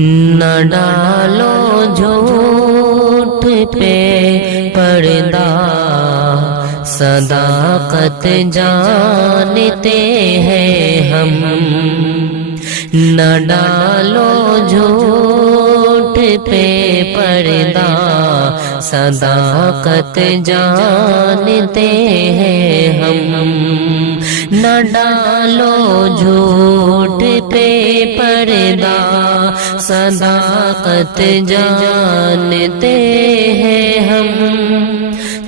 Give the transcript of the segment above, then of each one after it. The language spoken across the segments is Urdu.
نہ ڈالو جھوٹ پہ پردہ، صداقت جانتے ہیں ہم۔ نہ ڈالو جھوٹ پہ پردہ، صداقت جانتے ہیں ہم۔ نہ ڈالو جھوٹ پہ پردہ، صداقت جانتے ہیں ہم۔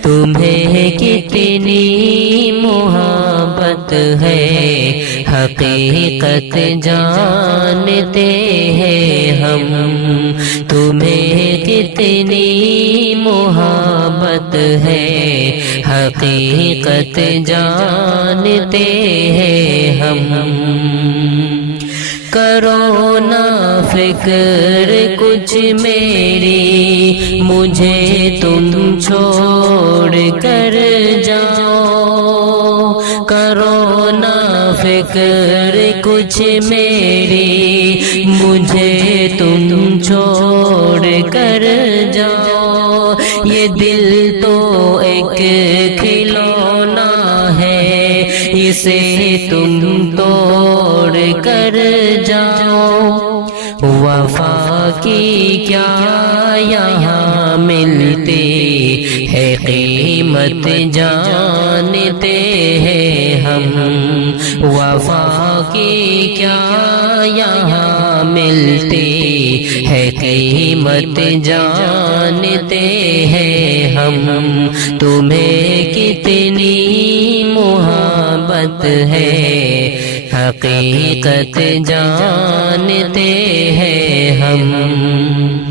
تمہیں کتنی محبت ہے، حقیقت جانتے ہیں ہم۔ تمہیں کتنی محبت ہے، حقیقت جانتے ہیں ہم۔ کرو نہ فکر کچھ میری، مجھے تم چھوڑ کر جاؤ۔ کرو نہ فکر کچھ میری، مجھے تم چھوڑ کر جاؤ۔ یہ دل تو ایک کھلونا ہے، اسے تم توڑ کر جاؤ۔ وفا کی کیا یہاں ملتی ہے قیمت جانتے ہیں ہم۔ وفا کی کیا یہاں ملتی ہے قیمت جانتے ہیں ہم۔ تمہیں کتنی محبت ہے، حقیقت جانتے ہیں ہم۔